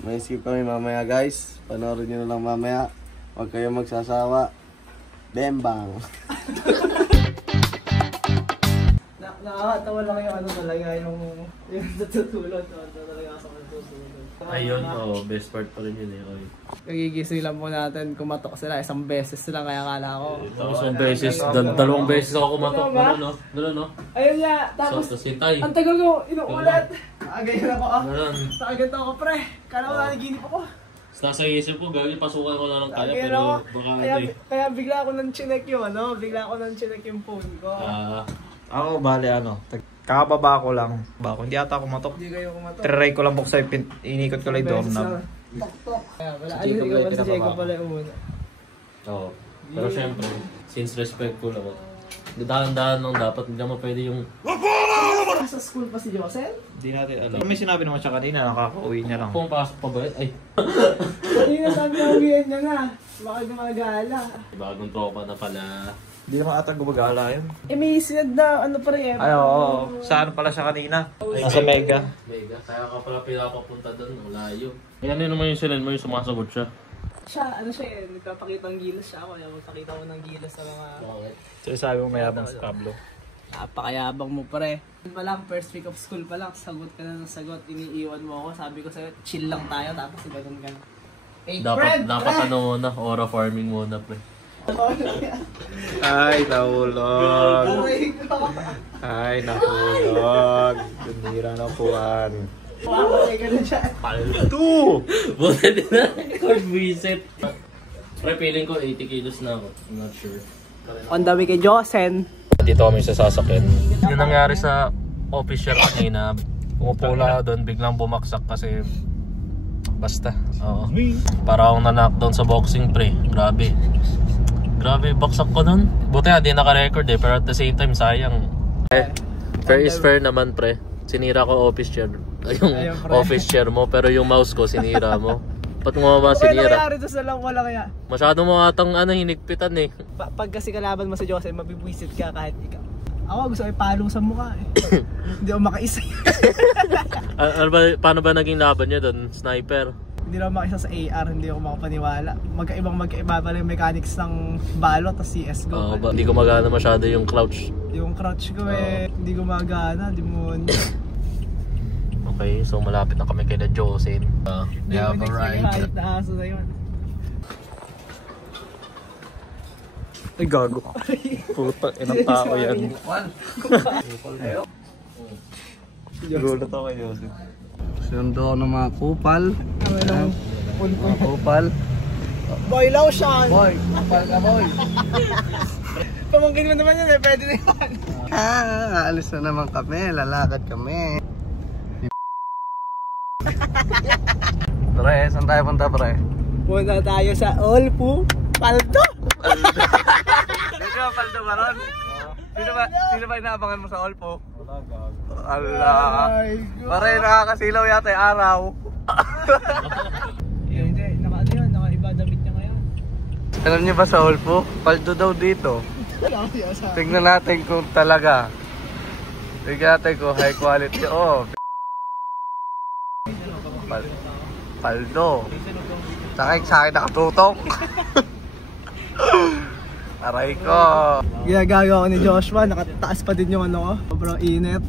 May skip kami mamaya guys. Panoorin nyo na lang mamaya. Huwag kayong magsasawa. Bembang! Nakakatawa lang yung ano talaga, yung natutulog. Talaga sa natutulog. Ayun, best part pa rin yun eh. Nagigising lang po natin, kumatok sila isang beses lang, kaya akala ko. Isang beses, dalawang beses ako kumatok. Doon no? Ayun nga, tapos ang tagal ko, inuulat. Ganyan ako Nakaganto ako pre, kala ko nanaginip ako. Nasa isip ko, gawin, pasukan ko na lang kaya, pero baka kaya bigla ako nang chinek yung bigla ako nang chinek yung phone ko. Ako bali kakababa ko lang. Hindi ata ako kumatok. Hindi kayo kumatok. Try ko lang buksan, inikot ko lang yung doorknob. Tok-tok. Wala, ikaw ba si Jacob pala yung una? Oo. Pero syempre, since respectful ako, dahan-dahan lang dapat, hindi naman pwede yung... Sa school pa si Josel? Hindi natin alam. May sinabi naman siya kanina, nakaka-uwi niya lang. Pumapasok pa ba yun? Ay! Kanina sabi na uwihan niya na. Baka gumagala. Bagong tropa na pala. Hindi naman ata gumagala yun. May sinad na pa rin Ay, oo. Saan pala siya kanina? Nasa Mega. Kaya ka pala pinapapunta doon, malayo. Yan naman yung silent mo, yung sumasagot siya. Siya, nagpapakita ng gilas siya. Kaya magpakita ko ng gilas sa mga... So sabi mo mayabang si Pablo. Napakayabang mo pre. Pa lang, first week of school pa lang, sagot ka na ng sagot. Iniiwan mo ako, sabi ko sa'yo, chill lang tayo, tapos ganun ka na. Hey, dapat muna, aura farming muna pre. Ay, nahulog. Ay, nahulog. Tumira na puwan. Pakakay ka na dyan. Paldo! Buti din na. Record visit. Pre, feeling ko 80 kilos na ako. I'm not sure. On the way kay Josen. Dito kami sa sasakyan. Yung nangyari sa office share kanina, umupo lang doon, biglang bumaksak kasi basta. Oo. Para akong na-knockdown sa boxing pre. Grabe, baksak ko nun. Buti nga, di naka-record eh. Pero at the same time, sayang. Fair is fair naman pre. Sinira ko office chair. Yung office chair mo, pero yung mouse ko sinira mo. Ba't mo ba sinira? Ano nangyari doon sa lang wala kaya? Masyado mo atang hinigpitan eh. Pag kasi kalaban mo sa Jose, mabibwisit ka kahit ikaw. Ako gusto ko ipalo sa mukha eh. Hindi ako makaisa. Paano ba naging laban niya doon? Sniper? Hindi ako makaisa sa AR, hindi ako makapaniwala. Magkaiba pala yung mechanics ng balot at CSGO. Hindi ko magana masyado yung crouch. Yung crouch ko hindi gumagana, demonyo. Okay, so malapit na kami kay na Josen. Hindi ako nagsigalit na aso na yun. Ay, gago. Puta, inang tao yan. Gulat ako kay Joseph. Sundo ako ng mga kupal. Mga kupal. Boy lotion! Boy, kupal ka boy. Pamangkin mo naman yun pwede na yan. Aalis na naman kami, lalakad kami. Pre, saan tayo punta pre? Punta tayo sa Olpu Paldo! Medyo Paldo ba ron? Sino ba inaabangan mo sa Olpu? Allah. Pare, nakakasilaw yata yung araw. Hindi, naka-iba damit niya ngayon. Alam niyo ba sa Olpu? Paldo daw dito. Tingnan natin kung talaga. Tingnan natin kung high quality. Paldo. Sa akin nakatutok. Aray ko. Ginagawa ko ni Joshua, nakataas pa din yung ko. Sobrang init.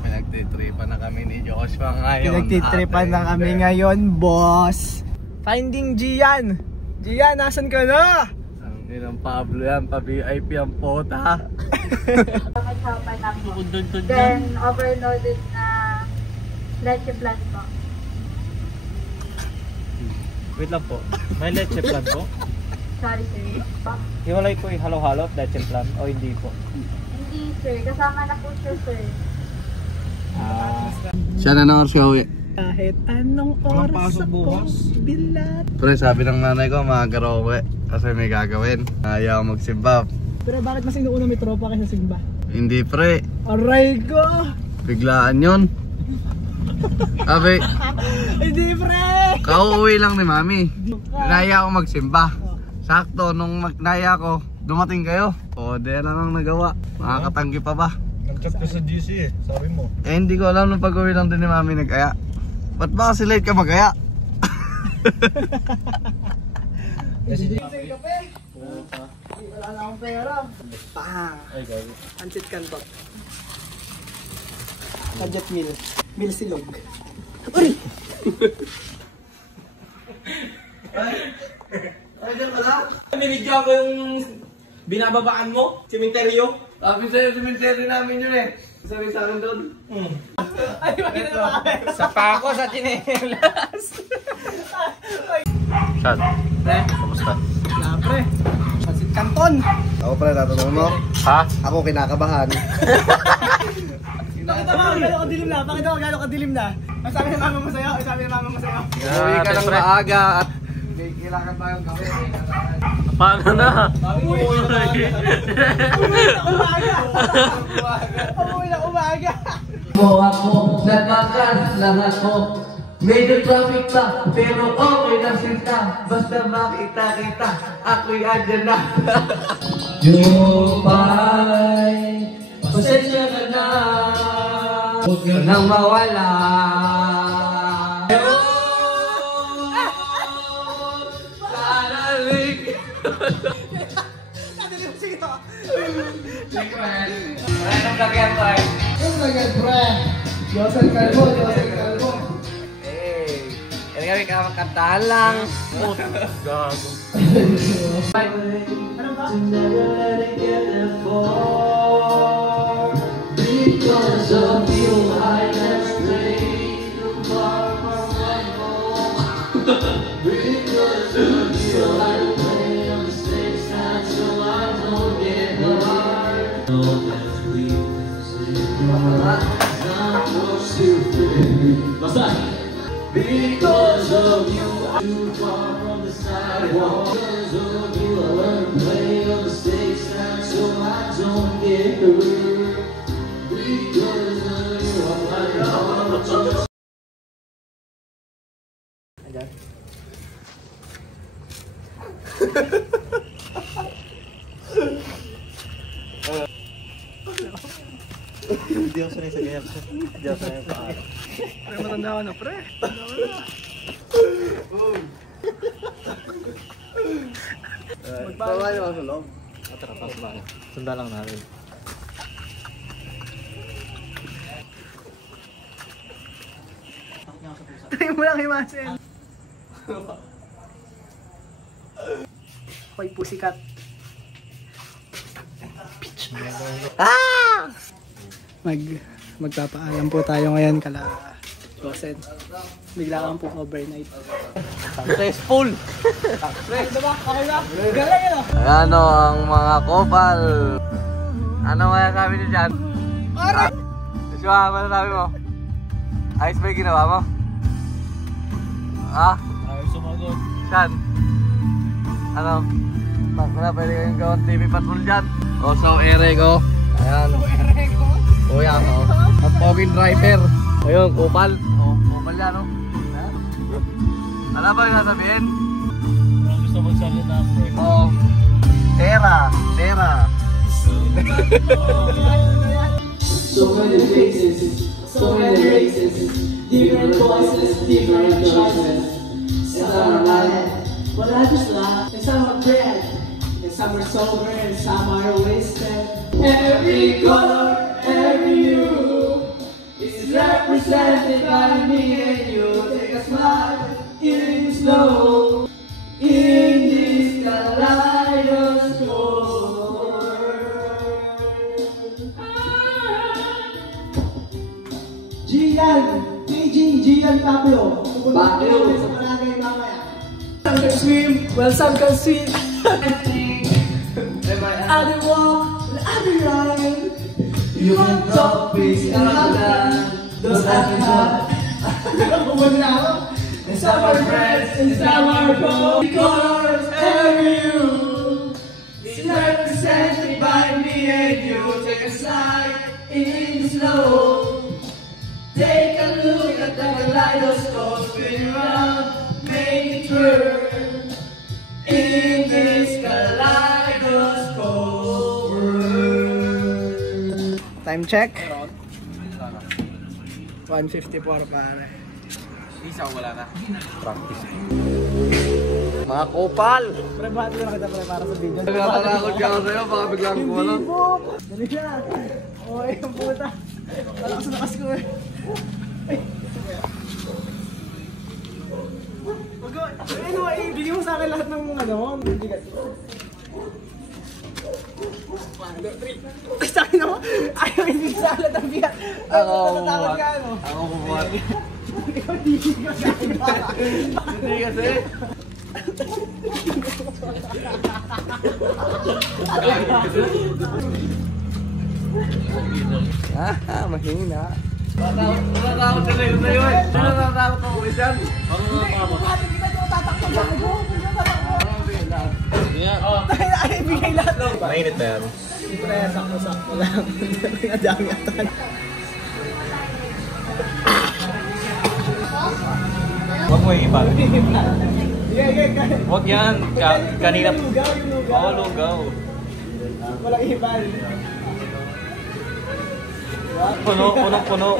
Pinagtitripan na kami ni Joshua ngayon. Pinagtitripan na kami ngayon, boss. Finding Gian. Gian, nasan ka na? Hindi ng Pablo yan, pa-VIP ang pota. Then overloaded na leche plan po. Wait lang po. May leche plan po? Sorry sir. Hiwalay ko yung halo-halo at leche plan o hindi po? Hindi sir, kasama na po siya sir. Siya na nang siya uwi. Kahit anong oras ako bilat. Pre, sabi ng nanay ko maaga raw uwi kasi may gagawin. Ayaw magsimba. Pero bakit mas inuuna may tropa kaysa simba? Hindi pre. Aray ko! Biglaan yun. Sabi, Hindi pre! kauuwi lang ni mami. Naya ako magsimba. Sakto, nung naya ko, dumating kayo. O, di na lang nagawa. Makakatanggi pa ba? Nag-chat ka sa GC hindi ko alam nung pag-uwi lang din ni mami nag-aya. Ba't ba kasi late ka mag-aya? Wala na akong pera. Pang! Ay, gabi. Pancit Canton. Budget meal. Meal silog. Uy! Ay, dyan ka lang? Binigyan ko yung binababaan mo, sementeryo. Sabi sa'yo, cemetery namin yun eh. Sabi sa akin doon. Ay, bakit na ba? Sa pako sa chinelas. Sean, Pre, kamusta? wala pre. Pancit Canton. Ako pala, tatanong mo. Ha? Ako kinakabahan. Bakit naman gano'ng kadilim na? Bakit naman gano'ng kadilim na? Ang sabi ng mama mo sa'yo, ang sabi ng mama mo sa'yo. Uwi ka ng pre. maaga at may kailangan tayong gawin. Paano na? Umuwi na umaga. Ako, nagbakas lang ako. Medyo traffic pa, pero okay lang sinta. Basta makita kita, ako'y andyan na. Yupay, pasensya ka na. Huwag ka nang mawala. Sanalig. Anong lagyan pa eh? Anong lagyan pre? Diyosan Calvo, Diyosan Calvo. Kaya kami kakantahan lang. Gago. Ano ba? Because of you, I can stay too far from my home. Because of you, I play on the stage side so I don't get hurt. Know that we can sing. Not for stupid. Because of you, I'm too far from the sidewalk. Because of you, I learn to play on the stage side so I don't get hurt. Because of you, I'm like a Hindi ako sanay sa ganyan. Hindi ako sanay sa ganyan. Pre, matanda ka na pre. Bawal yung sa loob. Tara, pasok lang. Sundan lang namin. Tayo mo lang himasin. Hoy, pusikat. Magpapaalam po tayo ngayon kala Josen. Bigla kang po overnight. Successful! Ano ba? Okay ba? Galing yun. Ano ang mga kopal? Ano kaya sabi niyo dyan? Aray! Joshua, ano sabi mo? Ayos ba yung ginawa mo? Ha? Ay, sumagot. Saan? Ano? Wala, pwede kayong gawang TV patrol dyan. So, Erego. Ayan. O yan, o. Ang poging driver. Ayun, kupal. O, kupal yan, o. Ayan. Ano ba yung sasabihin? Parang gusto magsalita, pre. O, Tera. Tera. So many faces, so many races, different voices, different choices. Some are mad, but I just laugh. And some are dead, and some are sober, and some are wasted. Every color, every hue is represented by me and you. Take a smile, in slow, in this kaleidoscope. Gian Pablo. Pablo. Sa barangay mamaya. Some can swim, well some can swim. I do walk, I do run. You can talk, peace, and land. Those happy heart. And some are friends, and some are foes. Colors, every hue is represented by me and you. Take a slide in slow. Take a look at the kaleidoscope, spin around, make it turn. In this kaleidoscope world. Time check. 1:54 pare. ako, wala na. Practice. Mga kupal! Pre, bahati ko na kita pre para sa video. Nagkatakot ka ako sa'yo, baka biglang kuwala. Dali na. Oy, ang puta. Malakas na lakas ko eh. Ano, ibigay mo sa akin lahat ng ano, bigat. Sa akin ako, ayaw ibigay sa akin lahat ng bigat. Ako Natatakot ka ano? Ako kukuha. Ikaw di ka sa akin. Hindi kasi. Mahina. Natatakot ka sa'yo sa'yo eh. Natatakot ako dyan. Ay, ibigay lahat lang ba? Mainit na yan. Pre, sakto-sakto lang. Pinadami atan. Huwag mo iipag. Yeah. Huwag yan. Kanina. Lugaw. Oo, lugaw. Walang iban. Punong-puno.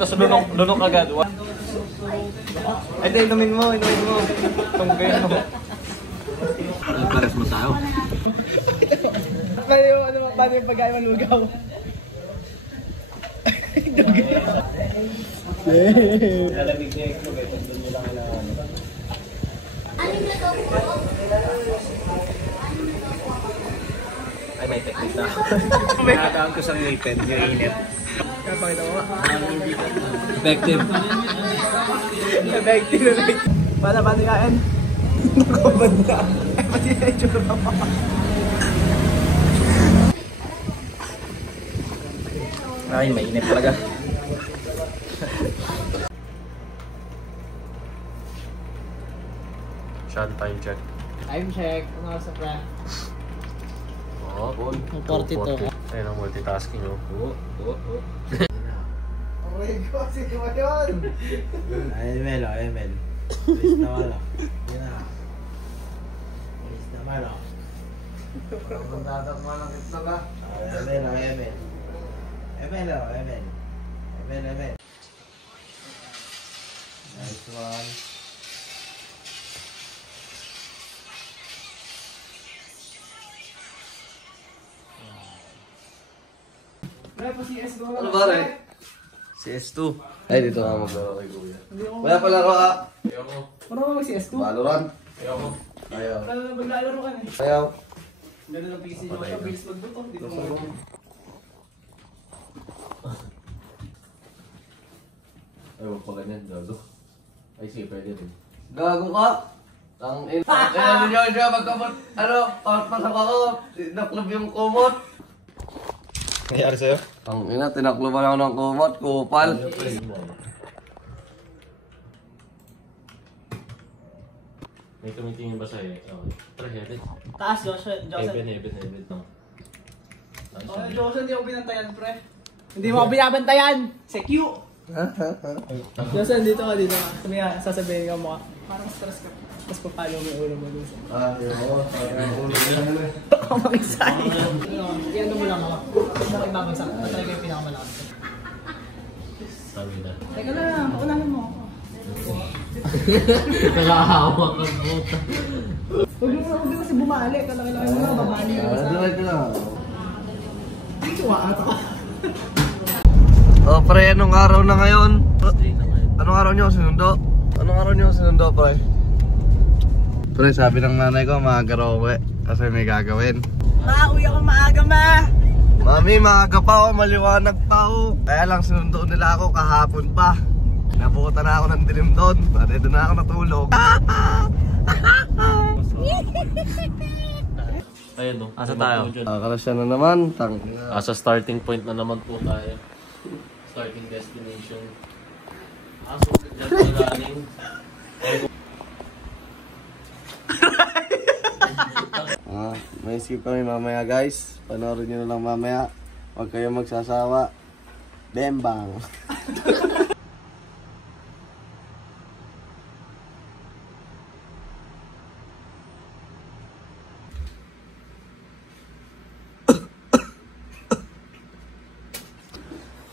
Tapos lunok agad. Ay, inumin mo. Tunggayin mo. Pares mo tayo. Paano yung pagkain ng lugaw? Ay, may technique na. Nakadaan ko sa ngipin, yung init. Kapakita mo. Effective. Paano kain? Nakabad na. Eh, pati na yung tsura mo. Ay, mainit talaga. Shot time check. Time check. Ano sa pre? Oo, bon. 42. Ayun ang multitasking, oh. Aray ko, sino ba yun? Emel. Alis na wala. Yan na. Alis na wala. Ang tatakma ng itlog ah. Emel. Nice one. Pre, pa CS ko. Ano ba rin? CS2. Ay, dito nga maglaro kay Kuya. Wala pala ko ah. Ano ba mag-CS2? Valorant. Ayaw ko. Ayaw. Wala na maglalaro ka na eh. Ayaw. Ganda ng PC nyo. Siya, bilis magbuto. Dito mo. Ay, huwag pa ganyan, Dodo. Ay, sige, pwede rin. Gago ka. Tang in. Ano nyo siya magkamot. Ano, pasok ako. Tinaklob yung kumot. Nangyari sa'yo? Tang ina, tinakloban ako ng kumot. Kupal. May tumitingin ba sa'yo? Okay. Tara, headed. Taas, Joshua. Heaven. No. Oh, Joshua, hindi ako binantayan, pre. Hindi mo ako binabantayan! Seq! Joshua, dito ka. Sabi nga, sasabihin ka mo ka. Parang stress ka. Tapos papalo mo yung ulo mo dun. Ayaw. Ako mag-isay. Iyan mo lang ako. Huwag mo ibabagsak. Patry ko yung pinakamalakas. Sabi na. Teka lang, paunahan mo ako. Nakahawak ang buta. Huwag mo kasi bumali. Kalaki-laki mo lang, babali ka sa akin. Ito lang. Tuwa ata ka. Oh, pre, anong araw na ngayon? Anong araw nyo sinundo? Anong araw nyo sinundo, pre? Pre, sabi ng nanay ko, maaga raw uwi. Kasi may gagawin. Uwi ako maaga, ma! Mami, maaga pa oh, maliwanag pa oh. Kaya lang sinundo nila ako kahapon pa. Nabukutan na ako ng dilim doon. Pati doon na ako natulog. Ayun, no. Asa tayo? Kalasya na naman. Sa starting point na naman po tayo. Starting destination. Aso, dyan sa running. May skip kami mamaya guys. Panoorin nyo na lang mamaya. Huwag kayong magsasawa. Bembang.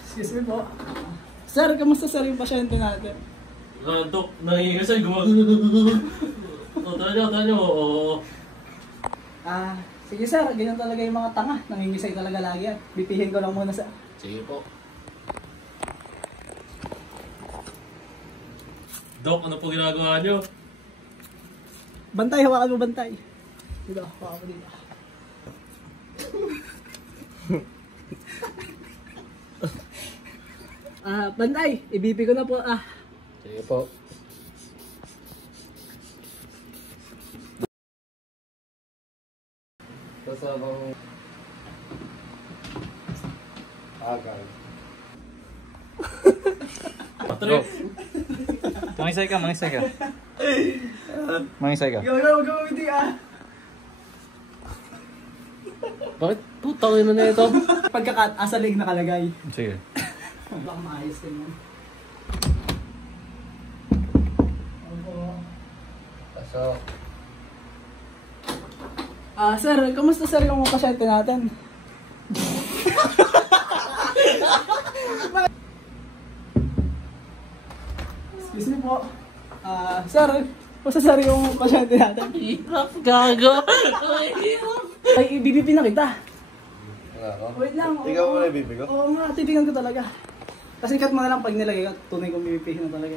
Excuse me po. Sir, kamusta sir yung pasyente natin? Dok, nangingisay, gumagano. O, tanyo, oo. Sige sir, ganyan talaga yung mga tanga. Nangingisay talaga lagi yan. Bipihin ko lang muna sa... Sige po. Dok, ano po ginagawa nyo? Bantay, hawakan mo bantay. Dito, hawakan mo dito. Bantay, ibipi ko na po. Sige po. Kasabang agal. Patrick! Mangisay ka. Mangisay ka. Go, hindi Bakit putang ina na ito? Pagkakat, asa leg nakalagay. Sige. Baka maayos din yan. Pasok. Sir, kamusta sir yung pasyente natin? Excuse me po. Sir, kamusta sir yung pasyente natin? Hirap, gago! Hirap! Ay, ibibipi na kita. Wala ko. Wait lang. Ikaw mo na ibibig ko? Oo nga, titingnan ko talaga. Kasi cut mo na lang pag nilagay ko, tunay kong bibipihin na talaga.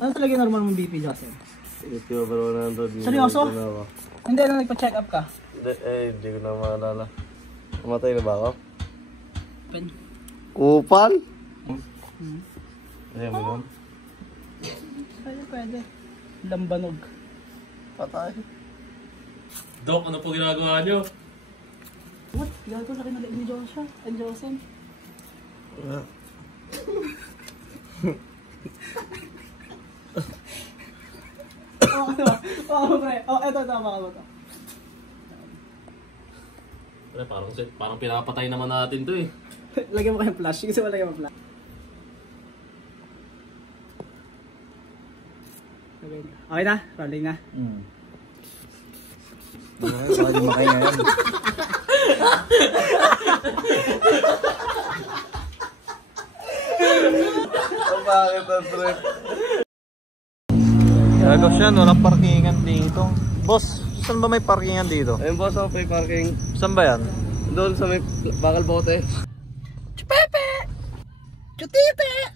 Ano talaga yung normal mong BP, Joseph? Ito pero 100. Seryoso? Hindi na nagpa-check up ka? Hindi ko na maalala. Namatay na ba ako? Pen. Kupal? Ayaw mo nun? Pwede. Lambanog. Patay. Dok, ano po ginagawa nyo? What? Gago, laki na leg ni Joshua. And Joseph. Wala. Oo, pre. Eto, tama ka ba ito? Parang pinapatay naman natin to eh. Lagyan mo kayong flash. Kasi wala kayong flash. Okay na? Rolling na? Baka di makahinga yan. Bakit ang trip? Gagawin yan, walang parkingan dito. Boss, saan ba may parkingan dito? Ayun boss, ako may parking. Saan ba yan? Doon sa may bakal bote. Chupepe! Chutite!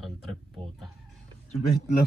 Ang trip po ta. Chubet lang.